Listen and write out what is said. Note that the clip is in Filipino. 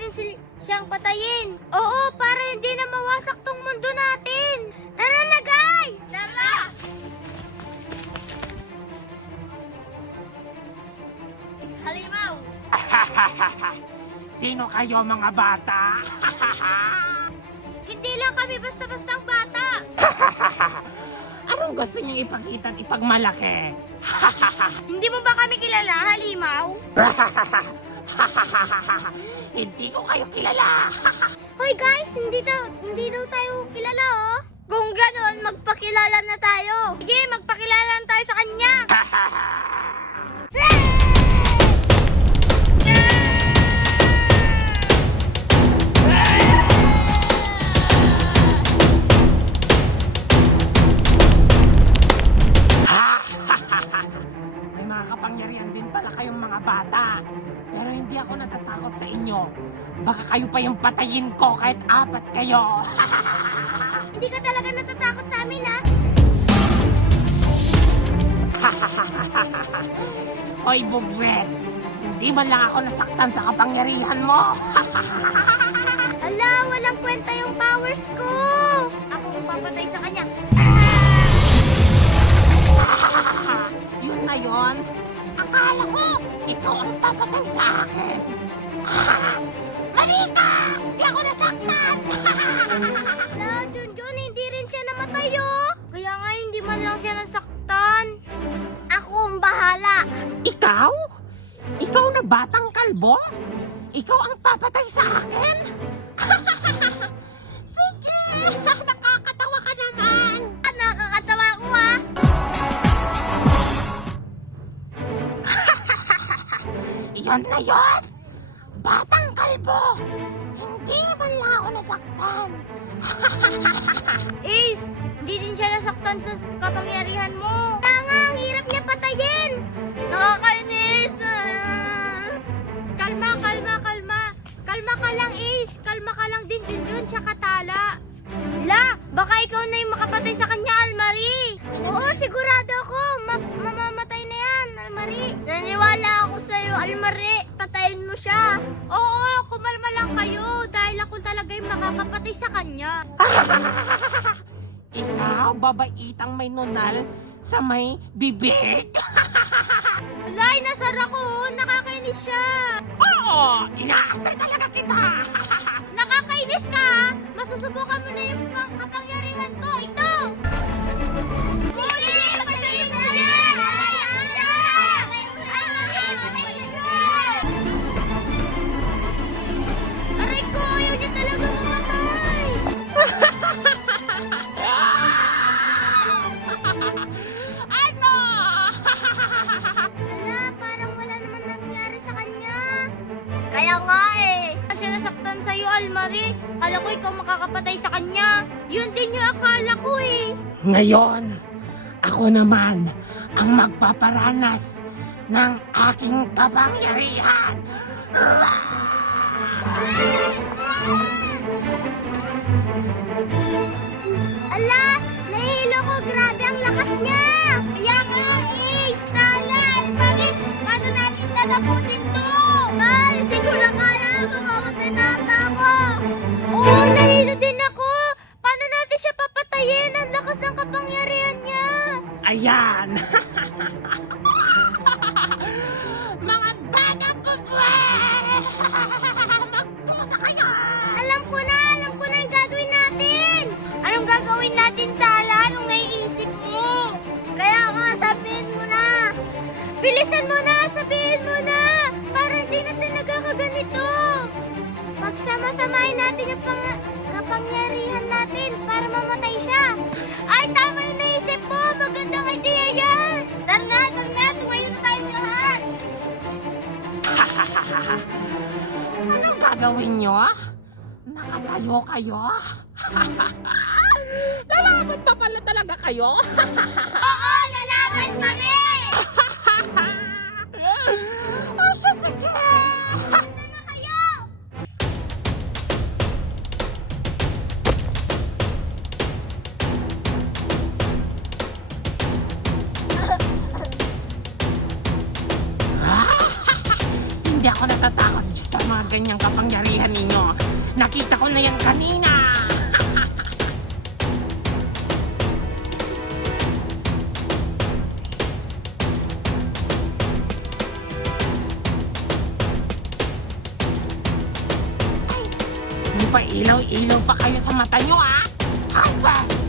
natin siyang patayin. Oo, para hindi na mawasak tong mundo natin. Tara na, guys! Tara! Halimaw! Sino kayo mga bata? Hindi lang kami basta-bastang bata. Anong gusto niyong ipakita at ipagmalaki? Hindi mo ba kami kilala, Halimaw? Hindi ko kayo kilala. Hoy guys, hindi daw tayo kilala, oh. Kung ganoon, magpakilala na tayo. Sige, magpakilala na tayo sa kanya. May mga kapangyarihan din pala kayong mga bata. Pero hindi ako natatakot sa inyo. Baka kayo pa yung patayin ko kahit 4 kayo. Hindi ka talaga natatakot sa amin, ha? Hoy, Bugwet. Hindi man lang ako nasaktan sa kapangyarihan mo. Ala, walang kwenta yung powers ko. Ako ang papatay sa kanya. Yun na yun. Akala ko, ikaw ang papatay sa akin. Mali ka! Hindi ako nasaktan! Ala, Junjun, hindi rin siya namatay, oh. Kaya nga, hindi man lang siya nasaktan. Ako ang bahala. Ikaw? Ikaw na batang kalbo? Ikaw ang papatay sa akin? Sige! Nakakatawa ka naman! Nakakatawa ko, ha? Iyon na yun! Batang kalbo! Hindi man lang ako nasaktan. Ace, hindi din siya nasaktan sa kapangyarihan mo. Kaya nga, ang hirap niya patayin. Nakakainis. Kalma, kalma, kalma. Kalma ka lang, Ace. Kalma ka lang din, Junjun, tsaka Tala. La, baka ikaw na yung makapatay sa kanya, Almari. Oo, sigurado ako. Mamamatay na yan, Almari. Naniwala ako sa'yo, Almari. Patayin mo siya. Oo, kumalma lang kayo. Dahil ako talaga yung makakapatay sa kanya. Ikaw, babaitang may nunal sa may bibig. Alay, nasar ako. Nakakainis siya. Oo, inaasar talaga kita. Nakakainis ka, ha? Masusubukan mo na yung kapangyarihan ko. Ito! Huli! Patayin mo na! Aray ko, ayaw niya talaga mamatay. Ano? Ala, parang wala naman nangyari sa kanya. Kaya nga eh. Siya nasaktan sa'yo, Almari. Kala ko ikaw makakapatay sa kanya. Yun din yung akala ko eh. Ngayon, ako naman ang magpaparanas ng aking kapangyarihan. Ala, nahihilo ko. Grabe ang lakas niya. Kaya nga, Ace, Tala, Almari, paano natin tatapusin to? Ay, hindi ko na kaya. Mamamatay na ata ako. Oo, nahilo din ako. Paano natin siya papatayin? Ang lakas ng kapangyarihan niya. Ayan. Mga batang kubwes! Magtusa kayo! Alam ko na yung gagawin natin. Anong gagawin natin, Tala? Anong naiisip mo? Kaya nga, sabihin mo na. Bilisan mo na, sabihin mo na. Para hindi natin nagkakaganito. Pagsama-samahin natin yung kapangyarihan natin para mamatay siya. Ay, tama yung naisip mo. Magandang idea yan. Tara na, tumayo na tayo lahat. Anong gagawin nyo? Nakatayo kayo? Lalaban pa pala talaga kayo? Oo, lalaban kami. Oh, sige! Punta na kayo. Hindi ako natatakot sa mga ganyang kapangyarihan ninyo. Nakita ko na yan kanina. May pa ilaw-ilaw pa kayo sa mata nyo, ha? Haba!